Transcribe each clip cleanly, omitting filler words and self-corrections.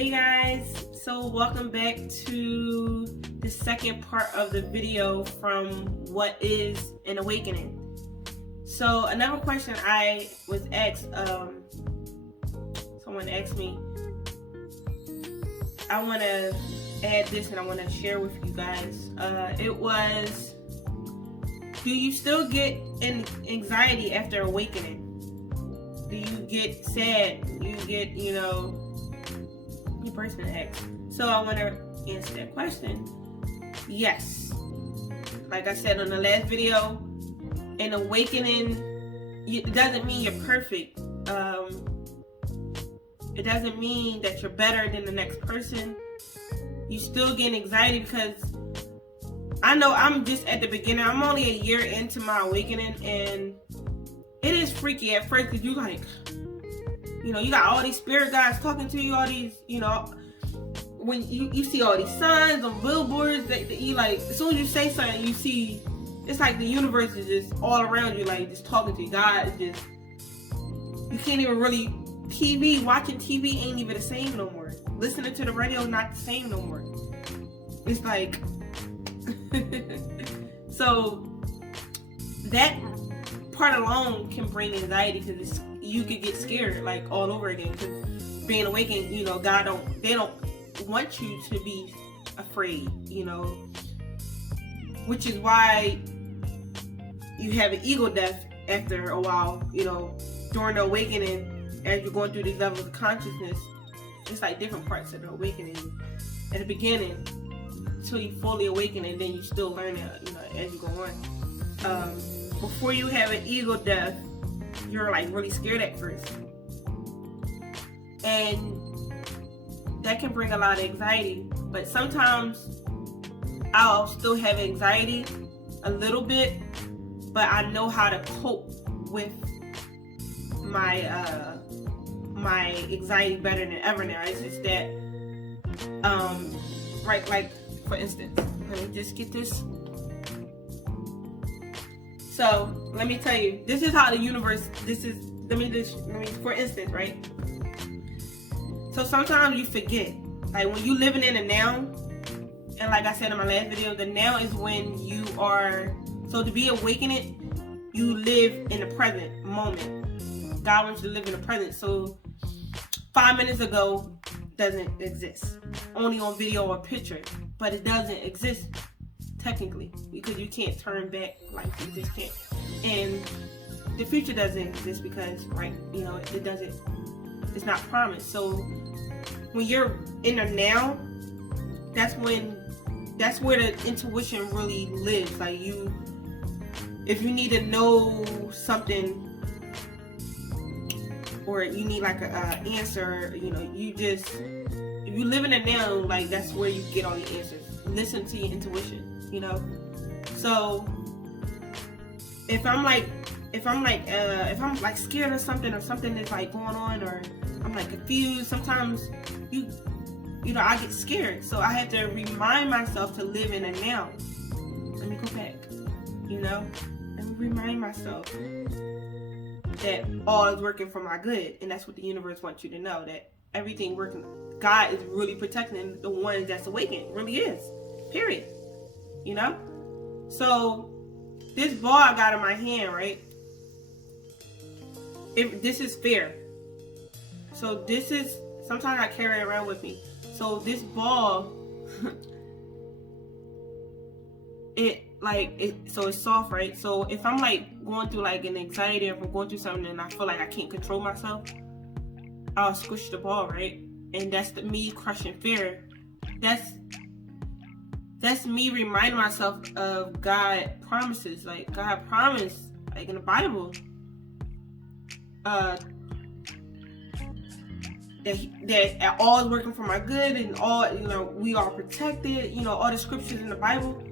Hey guys, so welcome back to the second part of the video from what is an awakening. So another question I was asked, someone asked me, I want to add this and I want to share with you guys. It was, do you still get anxiety after awakening? Do you get sad? Do you get, the person asked. So I want to answer that question. Yes. Like I said on the last video, an awakening, it doesn't mean you're perfect. It doesn't mean that you're better than the next person. You still get anxiety because I know I'm just at the beginning. I'm only a year into my awakening, and it is freaky at first because you you got all these spirit guides talking to you, all these, when you see all these signs on billboards that you as soon as you say something, you see, it's like the universe is just all around you, just talking to you. God is just, you can't even really, watching TV ain't even the same no more. Listening to the radio not the same no more. It's like, so that part alone can bring anxiety because you could get scared all over again. Because being awakened, they don't want you to be afraid, which is why you have an ego death after a while, during the awakening. As you're going through these levels of consciousness, it's like different parts of the awakening. At the beginning, until you fully awaken, and then you still learn it, as you go on. Before you have an ego death, you're really scared at first, and that can bring a lot of anxiety. But sometimes I'll still have anxiety a little bit, but I know how to cope with my my anxiety better than ever now. It's just that for instance, let me just get this. So let me tell you, this is how the universe, for instance, right? So sometimes you forget, when you living in the now, and like I said in my last video, the now is when you are, so to be awakened, you live in the present moment. God wants you to live in the present. So 5 minutes ago doesn't exist. Only on video or picture, but it doesn't exist technically because you can't turn back, you just can't. And the future doesn't exist because, it doesn't, it's not promised. So when you're in the now, that's where the intuition really lives. If you need to know something, or you need an answer, if you live in the now, that's where you get all the answers. Listen to your intuition, So if I'm scared of something, or something is going on, or I'm confused, sometimes I get scared. So I have to remind myself to live in the now. Let me go back, let me remind myself that all is working for my good. And that's what the universe wants you to know, that everything working. God is really protecting the ones that's awakened. It really is. Period. So this ball I got in my hand, right? This is fear. So this is, sometimes I carry it around with me. So this ball, so it's soft, right? So if I'm going through an anxiety, or if I'm going through something and I feel like I can't control myself, I'll squish the ball, right? And that's me crushing fear. That's me reminding myself of God promises. God promised, in the Bible, that all is working for my good, and all, we are protected, all the scriptures in the Bible.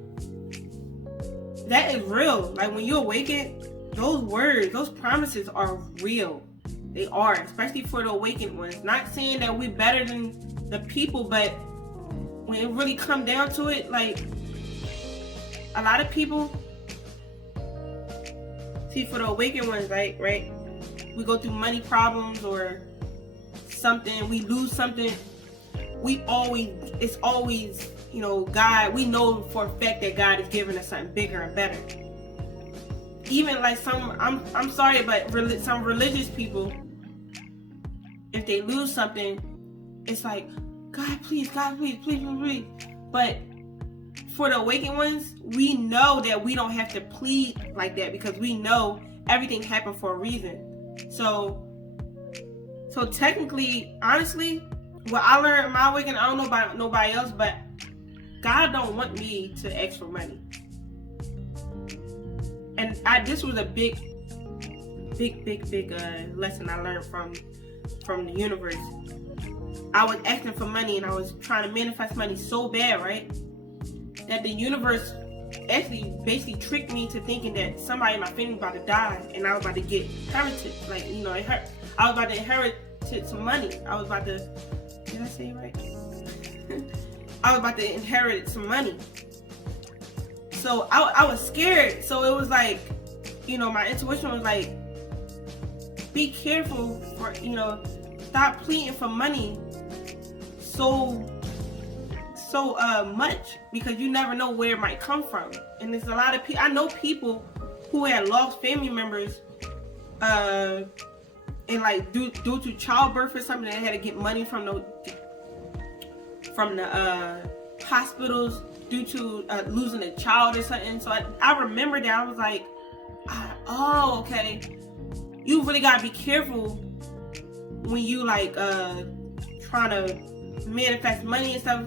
That is real. When you awaken, those words, those promises are real. They are, especially for the awakened ones. Not saying that we're better than the people, but when it really come down to it, a lot of people, see, for the awakened ones, right? We go through money problems or something, we lose something. it's always, you know, God, we know for a fact that God is giving us something bigger and better. Even like I'm sorry, but some religious people, if they lose something, it's like, God, please, please, please. But for the awakened ones, we know that we don't have to plead like that, because we know everything happened for a reason. So technically, honestly, what I learned in my awakening, I don't know about nobody else, but God don't want me to ask for money. And this was a big lesson I learned from the universe. I was asking for money and I was trying to manifest money so bad, right? That the universe actually basically tricked me to thinking that somebody in my family was about to die and I was about to get inherited. Like, you know, I was about to inherit some money. I was about to, did I say it right? I was about to inherit some money. So I was scared. So it was like, you know, my intuition was like, be careful for, you know, stop pleading for money so much, because you never know where it might come from. And there's a lot of people, I know people who had lost family members and like due to childbirth or something, they had to get money from the hospitals due to losing a child or something. So I remember that. I was like, oh, okay, you really gotta be careful when you like trying to manifest money and stuff,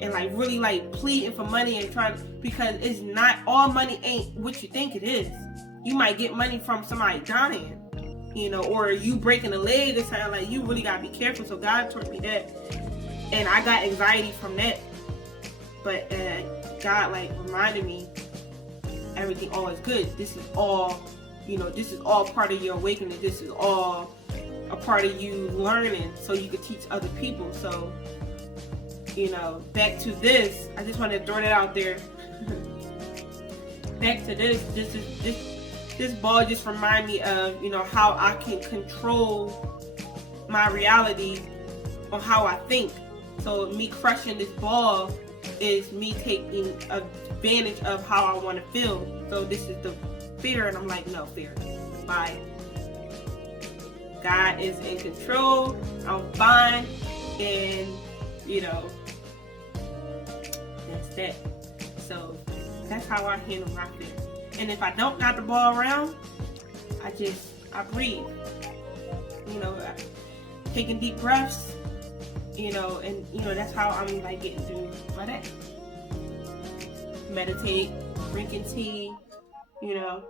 and like really like pleading for money and trying, because it's not all money ain't what you think it is. You might get money from somebody dying, you know, or you breaking a leg or something. Like, you really gotta be careful. So God taught me that, and I got anxiety from that. But God like reminded me, everything all is good. This is all, you know, this is all part of your awakening. This is all a part of you learning so you could teach other people. So, you know, back to this, I just wanted to throw that out there. Back to this ball just remind me of, you know, how I can control my reality on how I think. So me crushing this ball is me taking advantage of how I want to feel. So this is the fear, and I'm like, no, fear, bye. God is in control. I'm fine, and you know, that's that. So that's how I handle my fear. And if I don't got the ball around, I breathe. You know, taking deep breaths. You know, and you know, that's how I'm like getting through my day. Meditate, drinking tea, you know.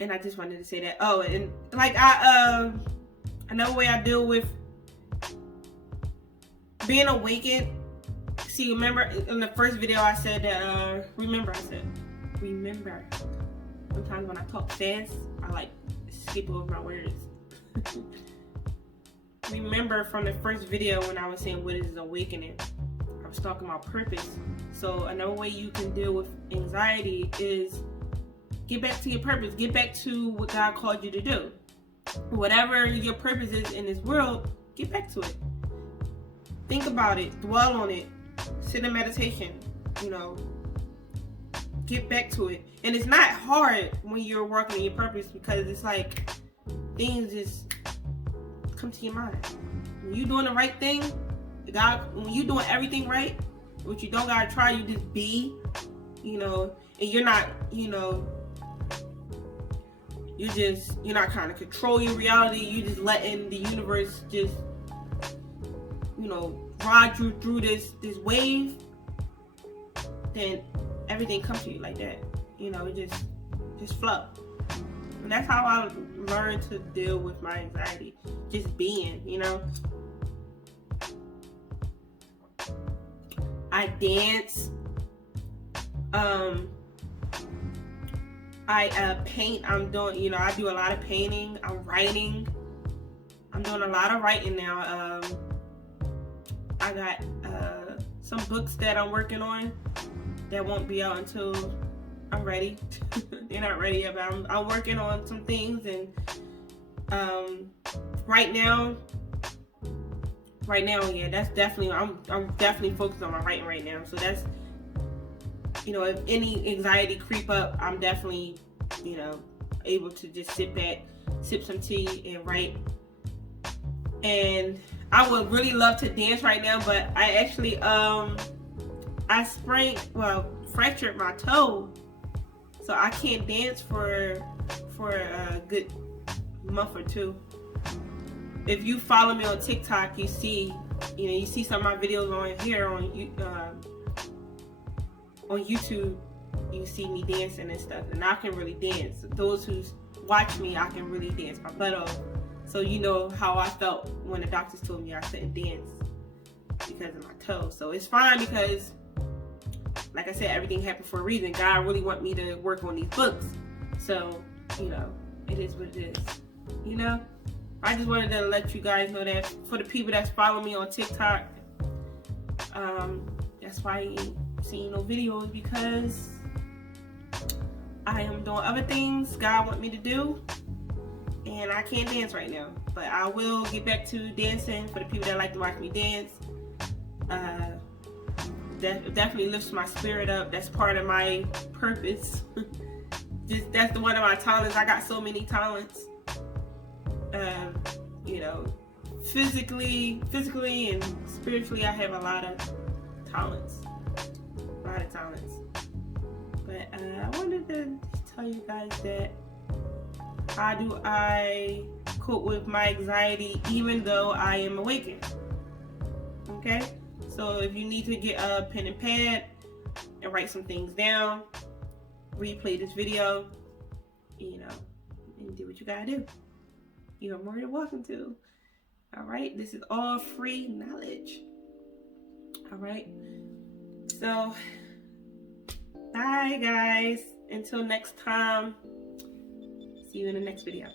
And I just wanted to say that. Oh, and like another way I deal with being awakened. See, remember in the first video I said that remember. Sometimes when I talk fast, I like skip over my words. Remember from the first video when I was saying what is awakening, I was talking about purpose. So another way you can deal with anxiety is get back to your purpose. Get back to what God called you to do. Whatever your purpose is in this world, get back to it. Think about it. Dwell on it. Sit in meditation. You know, get back to it. And it's not hard when you're working on your purpose, because it's like things just come to your mind. When you're doing the right thing, when you're doing everything right, what you don't gotta try, you just be, you know, and you're not, you know, you're not trying to control your reality. You just letting the universe just, you know, ride you through this wave. Then everything comes to you like that. You know, it just flow. And that's how I learned to deal with my anxiety. Just being, you know. I dance. I paint. I'm doing, you know, I do a lot of painting. I'm writing. I'm doing a lot of writing now. I got some books that I'm working on that won't be out until I'm ready. They're not ready yet, but I'm working on some things, and right now right now, yeah, that's definitely, I'm definitely focused on my writing right now. So that's, you know, if any anxiety creep up, I'm definitely, you know, able to just sit back, sip some tea, and write. And I would really love to dance right now, but I actually, I fractured my toe, so I can't dance for a good month or two. If you follow me on TikTok, you see some of my videos on here on YouTube. You see me dancing and stuff, and I can really dance. Those who watch me, I can really dance my butt off. So you know how I felt when the doctors told me I couldn't dance because of my toe. So it's fine because, like I said, everything happened for a reason. God really want me to work on these books. So, you know, it is what it is. You know? I just wanted to let you guys know that for the people that's following me on TikTok, that's why you ain't seen no videos, because I am doing other things God want me to do, and I can't dance right now. But I will get back to dancing for the people that like to watch me dance. That definitely lifts my spirit up. That's part of my purpose. That's one of my talents. I got so many talents. You know, physically and spiritually, I have a lot of talents. But I wanted to tell you guys that how do I cope with my anxiety even though I am awakened? Okay? So if you need to get a pen and pad and write some things down, replay this video, you know, and do what you gotta do. You're more than welcome to. All right? This is all free knowledge. All right? So, bye guys. Until next time. See you in the next video.